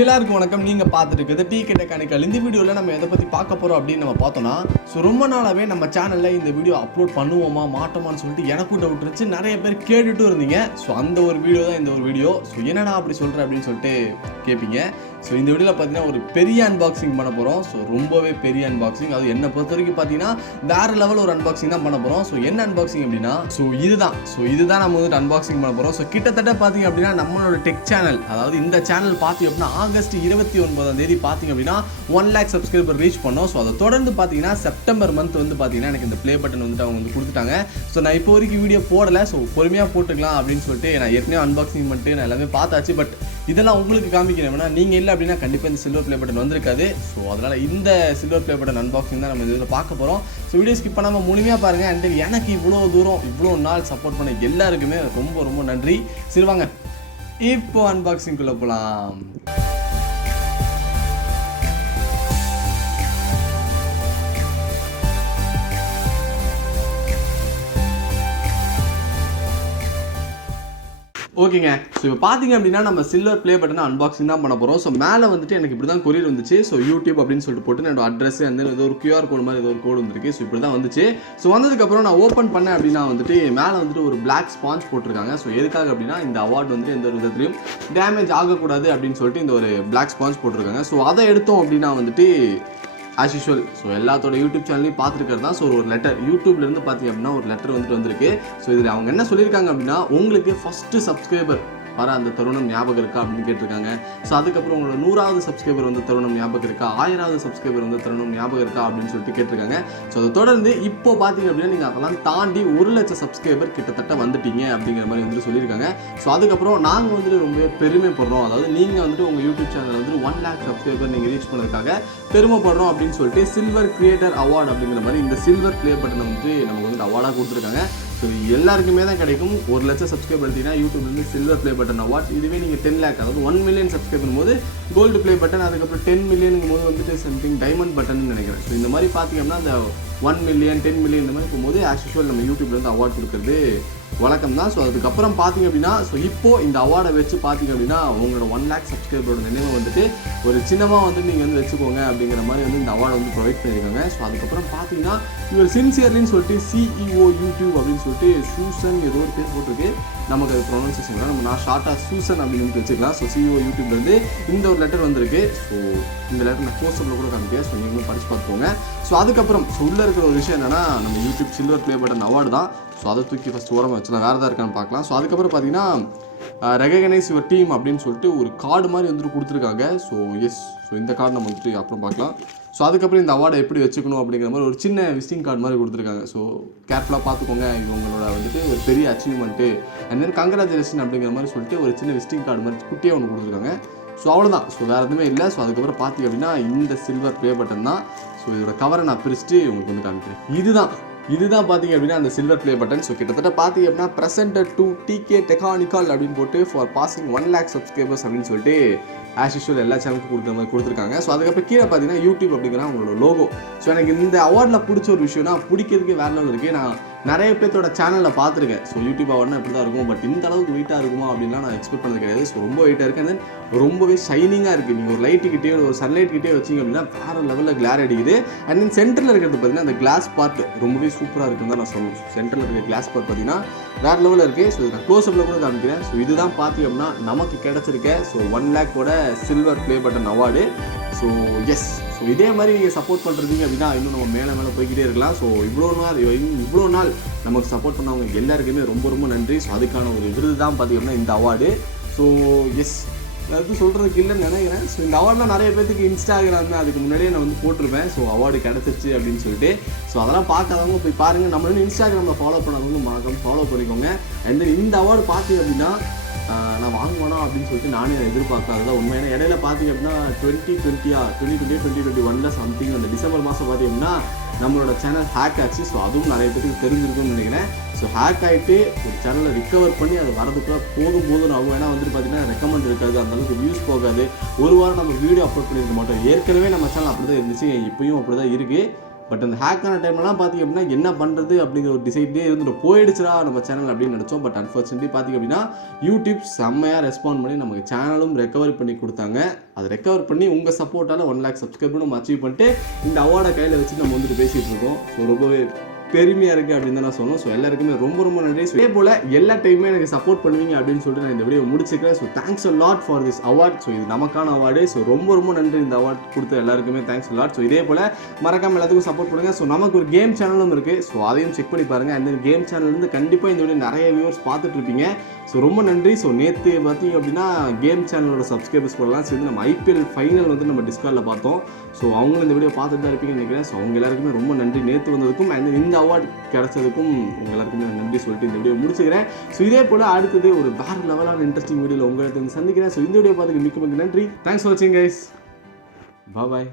எல்லாருக்கும் வணக்கம். நீங்கள் பார்த்துட்டு இருக்கிறது TECHANICAL. இந்த வீடியோவில் நம்ம எதை பற்றி பார்க்க போகிறோம் அப்படின்னு நம்ம பார்த்தோன்னா, ரொம்ப நாளாகவே நம்ம சேனலில் இந்த வீடியோ அப்லோட் பண்ணுவோமா மாட்டோமான்னு சொல்லிட்டு எனக்கும் டவுட் இருந்துச்சு. நிறைய பேர் கேட்டுட்டும் இருந்தீங்க. அந்த ஒரு வீடியோ தான் இந்த ஒரு வீடியோ. என்னடா அப்படி சொல்கிறேன் அப்படின்னு சொல்லிட்டு கேட்பீங்க. இந்த வீடியோவில் பார்த்தீங்கன்னா ஒரு பெரிய அன்பாக்சிங் பண்ண போகிறோம். ரொம்பவே பெரிய அன்பாக்சிங். அது என்னை பொறுத்த வரைக்கும் பார்த்தீங்கன்னா வேறு லெவல் ஒரு அன்பாக்சிங் தான் பண்ண போகிறோம். என்ன அன்பாக்சிங் அப்படின்னா இதுதான் நம்ம வந்துட்டு அன்பாக்சிங் பண்ண போகிறோம். கிட்டத்தட்ட பார்த்தீங்க அப்படின்னா நம்மளோட டெக் சேனல், அதாவது இந்த சேனல் பார்த்தீங்க அப்படின்னா ஆகஸ்ட் 29 பார்த்தீங்க அப்படின்னா 1 lakh சப்ஸ்கிரைபர் ரீச் பண்ணோம். அதை தொடர்ந்து பார்த்தீங்கன்னா செப்டம்பர் மந்த் வந்து பார்த்தீங்கன்னா எனக்கு இந்த ப்ளே பட்டன் வந்துட்டு அவங்க வந்து கொடுத்துட்டாங்க. நான் இப்போ வரைக்கும் வீடியோ போடலை. பொறுமையாக போட்டுக்கலாம் அப்படின்னு சொல்லிட்டு நான் ஏற்கனவே அன்பாக்சிங் பண்ணிட்டு நான் எல்லாமே பார்த்தாச்சு. பட் இதெல்லாம் உங்களுக்கு காமிக்கிறேன்னா நீங்கள் இல்லை அப்படின்னா கண்டிப்பாக இந்த சில்வர் ப்ளே பட்டன் வந்திருக்காது. அதனால் இந்த சில்வர் ப்ளே பட்டன் அன்பாக்சிங் தான் நம்ம இதில் பார்க்க போகிறோம். வீடியோ ஸ்கிப் பண்ணாமல் முழுமையாக பாருங்கள். அண்ட் எனக்கு இவ்வளோ தூரம் இவ்வளோ நாள் சப்போர்ட் பண்ண எல்லாருக்குமே ரொம்ப ரொம்ப நன்றி. சரி வாங்க இப்போ அன்பாக்சிங்குள்ளே போகலாம். ஓகேங்க. இப்போ பார்த்தீங்க அப்படின்னா நம்ம சில்வர் ப்ளே பட்டனை அன்பாக்சிங் தான் பண்ண போகிறோம். மேலே வந்துட்டு எனக்கு இப்படி தான் கொரியர் வந்துச்சு. யூடியூப் அப்படின்னு சொல்லிட்டு போட்டு என்னோட அட்ரஸ் வந்து ஏதோ ஒரு QR கோடு மாதிரி ஏதோ ஒரு கோடு வந்துருக்கு. இப்படி தான் வந்துச்சு. வந்ததுக்கப்புறம் நான் ஓப்பன் பண்ணேன் அப்படின்னா வந்துட்டு மேலே வந்துட்டு ஒரு பிளாக் ஸ்பாஞ்ச் போட்டிருக்காங்க. எதுக்காக அப்படின்னா இந்த அவார்டு வந்துட்டு எந்த ஒரு விதத்துலையும் டேமேஜ் ஆகக்கூடாது அப்படின்னு சொல்லிட்டு இந்த ஒரு பிளாக் ஸ்பாஞ்ச் போட்டிருக்காங்க. அதை எடுத்தோம் அப்படின்னா வந்துட்டு ஆஸ் யூஷுவல் எல்லாத்தோட யூடியூப் சேனல்லையும் பார்த்துருக்கிறது தான். ஒரு லெட்டர் யூடியூப்லேருந்து பார்த்தீங்க அப்படின்னா ஒரு லெட்டர் வந்துட்டு வந்திருக்கு. இதில் அவங்க என்ன சொல்லியிருக்காங்க அப்படின்னா உங்களுக்கு ஃபஸ்ட்டு சப்ஸ்கிரைபர் வர அந்த தருணம் ஞாபகம் இருக்கா அப்படின்னு கேட்டிருக்காங்க. அதுக்கப்புறம் உங்களோட 100வது சப்ஸ்கிரைபர் வந்து தருணம் ஞாபகம் இருக்கா, 1000வது சப்ஸ்கிரைபர் வந்து தருணம் ஞாபகம் இருக்கா அப்படின்னு சொல்லிட்டு கேட்டிருக்காங்க. அதை தொடர்ந்து இப்போ பார்த்தீங்க அப்படின்னா நீங்கள் அதெல்லாம் தாண்டி 1 லட்சம் சப்ஸ்கிரைபர் கிட்டத்தட்ட வந்துட்டீங்க அப்படிங்கிற மாதிரி வந்துட்டு சொல்லியிருக்காங்க. அதுக்கப்புறம் நாங்கள் வந்துட்டு ரொம்ப பெருமைப்படுறோம். அதாவது நீங்கள் வந்துட்டு உங்கள் யூடியூப் சேனல் வந்துட்டு 1 lakh சப்ஸ்கிரைபர் நீங்கள் ரீச் பண்ணதுக்காக பெருமைப்படுறோம் அப்படின்னு சொல்லிட்டு சில்வர் கிரியேட்டர் அவார்டு அப்படிங்கிற மாதிரி இந்த சில்வர் ப்ளே பட்டனை வந்துட்டு நமக்கு வந்துட்டு அவார்டாக கொடுத்துருக்காங்க. எல்லாருக்குமே தான் கிடைக்கும். 1 லட்சம் சப்ஸ்கிரைப் எடுத்தீங்கன்னா யூடியூப்லேருந்து சில்வர் ப்ளே பட்டன் அவார்ட். இதுவே நீங்கள் 10 lakh அதாவது 1 million சப்ஸ்கிரைப் போது கோல்டு ப்ளே பட்டன், அதுக்கப்புறம் 10 million போது வந்துட்டு சம்திங் டைமண்ட் பட்டன் நினைக்கிறேன். இந்த மாதிரி பார்த்தீங்கன்னா அந்த 1 million 10 million இந்த மாதிரி போகும்போது ஆஸ் யூஷுவல் நம்ம யூடியூப்லேருந்து அவார்ட் கொடுக்குறது வழக்கம் தான். அதுக்கப்புறம் பார்த்தீங்க அப்படின்னா இப்போது இந்த அவார்டை வச்சு பார்த்தீங்க அப்படின்னா உங்களோட 1 lakh சப்ஸ்கிரைபரோட நினைவை வந்துட்டு ஒரு சின்னமாக வந்துட்டு நீங்கள் வந்து வச்சுக்கோங்க அப்படிங்கிற மாதிரி வந்து இந்த அவார்டை வந்து ப்ரொவைட் பண்ணியிருக்காங்க. அதுக்கப்புறம் பார்த்தீங்கன்னா இவர் சின்சியர்லின்னு சொல்லிட்டு CEO யூடியூப் அப்படின்னு சொல்லிட்டு சூசன் ஏதோ ஒரு பேர் போட்டிருக்கு. நமக்கு அது ப்ரொனன்சியேஷன் நான் ஷார்ட்டாக சூசன் அப்படின்னு வச்சுக்கலாம். CEO யூடியூப்லேருந்து இந்த ஒரு லெட்டர் வந்திருக்கு. இந்த லெட்டர் நான் போஸ்டரில் கூட காமிக்கிறேன். நீங்களும் படித்து பார்த்துக்கோங்க. அதுக்கப்புறம் உள்ளே இருக்கிற ஒரு விஷயம் என்னென்னா நம்ம YouTube silver play button award தான். அதை தூக்கி ஃபஸ்ட் ஓரமாக வச்சுலாம் வேறு எதாவது இருக்கான்னு பார்க்கலாம். அதுக்கப்புறம் பார்த்தீங்கன்னா ரெகக்னைஸ் யுவர் டீம் அப்படின்னு சொல்லிட்டு ஒரு கார்டு மாதிரி வந்துட்டு கொடுத்துருக்காங்க. இந்த கார்டு நம்ம வந்துட்டு அப்புறம் பார்க்கலாம். அதுக்கப்புறம் இந்த அவார்டை எப்படி வச்சுக்கணும் அப்படிங்கிற மாதிரி ஒரு சின்ன விசிட்டிங் கார்டு மாதிரி கொடுத்துருக்காங்க. கேர்ஃபுல்லாக பார்த்துக்கோங்க, இது உங்களோட வந்துட்டு ஒரு பெரிய அச்சீவ்மெண்ட்டு அண்ட் தென் கங்க்ராச்சுலேஷன் அப்படிங்கிற மாதிரி சொல்லிட்டு ஒரு சின்ன விசிட்டிங் கார்டு மாதிரி குட்டியாக ஒன்று கொடுத்துருக்காங்க. அவ்வளோதான். வேறு எதுவுமே இல்லை. அதுக்கப்புறம் பார்த்தீங்க அப்படின்னா இந்த சில்வர் ப்ளே பட்டன் தான். இதோட கவரை நான் பிரிச்சுட்டு உங்களுக்கு வந்து காமிக்கிறேன். இதுதான் பார்த்தீங்க அப்படின்னா அந்த சில்வர் ப்ளே பட்டன். கிட்டத்தட்ட பார்த்தீங்க அப்படின்னா ப்ரெசென்டட் டு TECHANICAL அப்படின்னு போட்டு ஃபார் பாசிங் 1 lakh சப்ஸ்கிரைபர்ஸ் அப்படின்னு சொல்லிட்டு ஆஸ் யூஷுவல் எல்லா சேனலுக்கும் கொடுக்குற மாதிரி கொடுத்துருக்காங்க. அதுக்கப்புறம் கீழே பார்த்தீங்கன்னா யூடியூப் அப்படிங்கிற அவங்களோட லோகோ. எனக்கு இந்த அவார்டில் பிடிச்ச ஒரு விஷயம்னா பிடிக்கிறதுக்கு வேறு லெவல் இருக்குது. நான் நிறைய பேர்த்தோட சேனலில் பார்த்துருக்கேன். யூடியூப் அவார்ட்னா இப்படி தான் இருக்கும். பட் இந்த அளவுக்கு வெயிட்டாக இருக்குமா அப்படின்லாம் நான் எக்ஸ்பெக்ட் பண்ணது கிடையாது. ரொம்ப வெயிட்டாக இருக்குது. அண்ட் தென் ரொம்பவே ஷைனிங்காக இருக்குது. நீங்கள் ஒரு லைட்டுக்கிட்டே ஒரு சன்லைட் கிட்டே வச்சிங்க அப்படின்னா வேறு லெவலில் கிளார் அடிக்குது. அண்ட் தென் சென்டரில் இருக்கிறது பார்த்தீங்கன்னா அந்த கிளாஸ் பார்ட் ரொம்பவே சூப்பராக இருக்குன்னு தான் நான் சொல்லணும். சென்டரில் இருக்கிற கிளாஸ் பார்ட் பார்த்தீங்கன்னா வேறு லெவலில் இருக்குது. நான் க்ளோஸ்அப்பில் கூட காமிக்கிறேன். இதுதான் பார்த்தீங்க அப்படின்னா நமக்கு கிடச்சிருக்க 1 lakh silver play button award. இதே மாதிரி நீங்கள் சப்போர்ட் பண்ணுறீங்க அப்படின்னா இன்னும் நம்ம மேலே போய்கிட்டே இருக்கலாம். இவ்வளோ நாள் நமக்கு சப்போர்ட் பண்ணவங்க எல்லாருக்குமே ரொம்ப ரொம்ப நன்றி. அதுக்கான ஒரு விருது தான் பார்த்தீங்கன்னா இந்த அவார்டு. நான் எதுவும் சொல்கிறதுக்கு இல்லைன்னு நினைக்கிறேன். இந்த அவார்டெலாம் நிறைய பேருக்கு இன்ஸ்டாகிராமில் அதுக்கு முன்னாடியே நான் வந்து போட்டிருப்பேன். அவார்டு கிடச்சிருச்சு அப்படின்னு சொல்லிட்டு. அதெல்லாம் பார்க்காதவங்க போய் பாருங்கள். நம்ம வந்து இன்ஸ்டாகிராமில் ஃபாலோ பண்ணவங்க மறக்காம ஃபாலோ பண்ணிக்கோங்க. அண்ட் தென் இந்த அவார்டு பார்த்தீங்க அப்படின்னா நான் வாங்குவேனா அப்படின்னு சொல்லிட்டு நானே எதிர்பார்க்காததான் உண்மை. ஏன்னா இடையில பார்த்தீங்க அப்படின்னா 2021 சம்திங் அந்த டிசம்பர் மாதம் பார்த்தீங்க அப்படின்னா நம்மளோட சேனல் ஹேக் ஆச்சு. அதுவும் நிறைய பேருக்கு தெரிஞ்சிருக்கும்னு நினைக்கிறேன். ஹேக் ஆகிட்டு ஒரு சேனலை ரிக்கவர் பண்ணி அது வரதுக்குள்ள போதும் ஆகும். ஏன்னா வந்துட்டு பார்த்தீங்கன்னா ரெக்கமெண்ட் இருக்காது, அந்தளவுக்கு வியூஸ் போகாது. ஒரு வாரம் நம்ம வீடியோ அப்லோட் பண்ணியிருக்க மாட்டோம். ஏற்கனவே நம்ம சேனல் அப்படி தான் இருந்துச்சு, இப்பயும் அப்படி தான் இருக்குது. பட் அந்த ஹேக்கான டைம்லாம் பார்த்திங்க அப்படின்னா என்ன பண்ணுறது அப்படிங்கிற ஒரு டிசைட்லேயே இருந்துட்டு போயிடுச்சுடா நம்ம சேனல் அப்படின்னு நினச்சோம். பட் அன்ஃபார்ச்சுனேட்லி பார்த்திங்க அப்படின்னா யூடியூப் செம்மையாக ரெஸ்பாண்ட் பண்ணி நமக்கு சேனலும் ரெக்கவரி பண்ணி கொடுத்தாங்க. அதை ரெக்கவர் பண்ணி உங்கள் சப்போர்ட்டால் 1 lakh சப்ஸ்கிரைபர் நம்ம அச்சீவ் பண்ணிட்டு இந்த அவார்டை கையில் வச்சு நம்ம வந்துட்டு பேசிகிட்டு இருக்கோம். ஸோ ரொம்பவே பெருமையாக இருக்குது அப்படின்னு தான் நான் சொன்னோம். ஸோ எல்லாருக்குமே ரொம்ப ரொம்ப நன்றி. ஸோ இதே போல் எல்லா டைமே எனக்கு சப்போர்ட் பண்ணுவீங்க அப்படின்னு சொல்லிட்டு நான் இந்த வீடியோ முடிச்சுக்கிறேன். So thanks a lot for this award. So இது நமக்கான அவார்டு. ஸோ ரொம்ப ரொம்ப நன்றி இந்த அவார்ட் கொடுத்த எல்லாருக்குமே தேங்க்ஸ் அ லாட். ஸோ இதே போல் மறக்காமல் எல்லாத்துக்கும் சப்போர்ட் பண்ணுங்கள். ஸோ நமக்கு ஒரு கேம் சேனலும் இருக்குது. ஸோ அதையும் செக் பண்ணி பாருங்கள். அந்த கேம் சேனல்லேருந்து கண்டிப்பாக இந்த வீடியோ நிறைய வியூவர்ஸ் பார்த்துட்டு இருப்பீங்க. ஸோ ரொம்ப நன்றி. ஸோ நேற்று பார்த்தீங்க அப்படின்னா கேம் சேனலோட சப்ஸ்கிரைபர்ஸ் போடலாம் சேர்ந்து நம்ம IPL ஃபைனல் வந்து நம்ம டிஸ்கார்டில் பார்த்தோம். ஸோ அவங்களும் இந்த வீடியோ பார்த்துட்டு தான் இருப்பீங்கன்னு நினைக்கிறேன். ஸோ அவங்க எல்லாருக்குமே ரொம்ப நன்றி நேற்று வந்ததுக்கும் அண்ட் இந்த அவார்ட் கிடைச்சதுக்கும் உங்க எல்லாருக்குமே நன்றி சொல்லிட்டு இந்த வீடியோ முடிச்சுக்கிறேன். ஸோ இதே போல் அடுத்தது ஒரு வேறு லெவலான இன்ட்ரெஸ்டிங் வீடியோவில் உங்களை சந்திக்கிறேன். ஸோ இந்த வீடியோ பார்த்துக்கு மிக்க நன்றி. தேங்க்ஸ் ஃபார் வாட்சிங் கைஸ். பாய்.